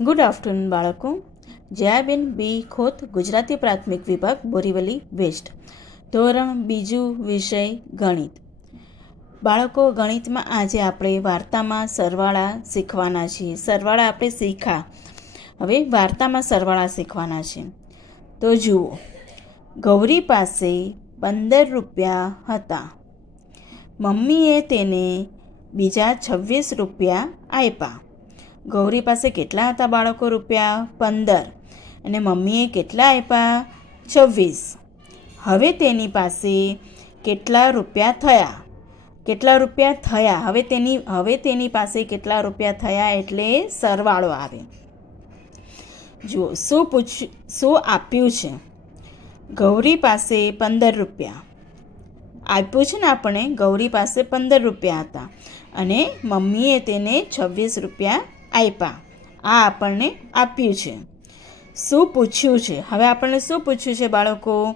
Good afternoon બાળકો. જયાબેન બી ખોત, ગુજરાતી પ્રાથમિક વિભાગ, બોરીવલી વેસ્ટ. ધોરણ બીજું, વિષય ગણિત. બાળકો, ગણિતમાં આજે આપણે વાર્તામાં સરવાળા શીખવાના છીએ. સરવાળા આપણે શીખા હવે વાર્તામાં સરવાળા શીખવાના છે. તો જુઓ. ગૌરી પાસે પંદર રૂપિયા હતા. મમ્મીએ તેને બીજા છવ્વીસ રૂપિયા આપ્યા. ગૌરી પાસે કેટલા હતા બાળકો રૂપિયા? પંદર. અને મમ્મીએ કેટલા આપ્યા છવ્વીસ. હવે તેની પાસે કેટલા રૂપિયા થયા? કેટલા રૂપિયા થયા? હવે તેની હવે તેની પાસે કેટલા રૂપિયા થયા એટલે સરવાળો આવે. જુઓ, શું પૂછ, શું આપ્યું છે? ગૌરી પાસે પંદર રૂપિયા. આપ્યું છે ને આપણે? ગૌરી પાસે પંદર રૂપિયા હતા. અને મમ્મીએ તેને છવ્વીસ રૂપિયા આપ્યા આ આપણને આપ્યું છે. શું પૂછ્યું છે? હવે આપણને શું પૂછ્યું છે બાળકો?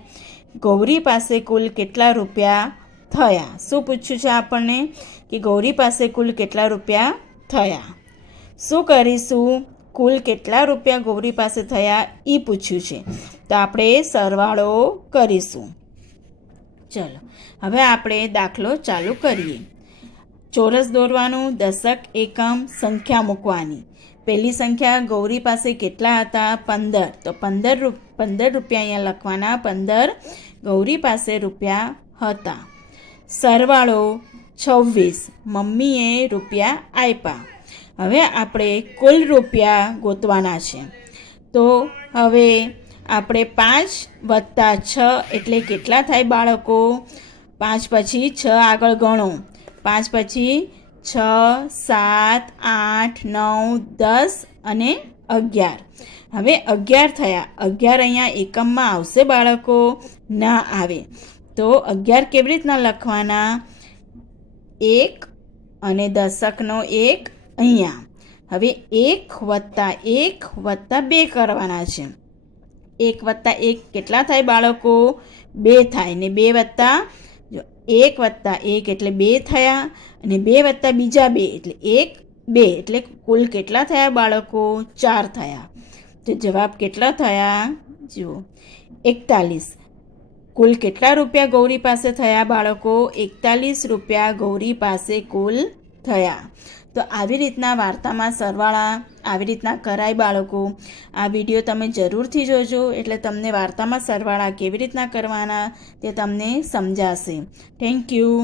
ગૌરી પાસે કુલ કેટલા રૂપિયા થયા? શું પૂછ્યું છે આપણને? કે ગૌરી પાસે કુલ કેટલા રૂપિયા થયા? શું કરીશું? કુલ કેટલા રૂપિયા ગૌરી પાસે થયા? એ પૂછ્યું છે. તો આપણે સરવાળો કરીશું. ચલો. હવે આપણે દાખલો ચાલુ કરીએ. ચોરસ દોરવાનું દશક એકમ, સંખ્યા મૂકવાની. પહેલી સંખ્યા ગૌરી પાસે કેટલા હતા? પંદર. તો પંદર રૂપ, પંદર રૂપિયા અહીંયા લખવાના. પંદર ગૌરી પાસે રૂપિયા હતા. સરવાળો છવ્વીસ. મમ્મીએ રૂપિયા આપ્યા. હવે આપણે કુલ રૂપિયા ગોતવાના છે. તો હવે આપણે પાંચ વત્તા છ એટલે કેટલા થાય બાળકો? પાંચ પછી છ આગળ ગણો. પાંચ પછી છ, સાત, આઠ, નવ, દસ અને અગિયાર. હવે અગિયાર થયા. અગિયાર અહીંયા એકમમાં આવશે બાળકો. ના આવે. તો અગિયાર કેવી રીતના લખવાના? એક અને દશકનો એક અહીંયા. હવે એક વત્તા એક વત્તા બે કરવાના છે. એક વત્તા એક કેટલા થાય બાળકો? બે થાય ને બે વત્તા જો એક વત્તા એક એટલે બે થયા અને બે વત્તા બીજા બે એટલે એક, બે એટલે કુલ કેટલા થયા બાળકો? ચાર થયા. તો જવાબ કેટલા થયા? જુઓ, એકતાલીસ. કુલ કેટલા રૂપિયા ગૌરી પાસે થયા બાળકો? એકતાલીસ રૂપિયા ગૌરી પાસે કુલ થયા. તો આવી રીતના વાર્તામાં સરવાળા, આવી રીતના કરાય બાળકો, આ વીડિયો તમે જરૂરથી જોજો. એટલે તમને વાર્તામાં સરવાળા કેવી રીતના કરવાના તે તમને સમજાશે. Thank you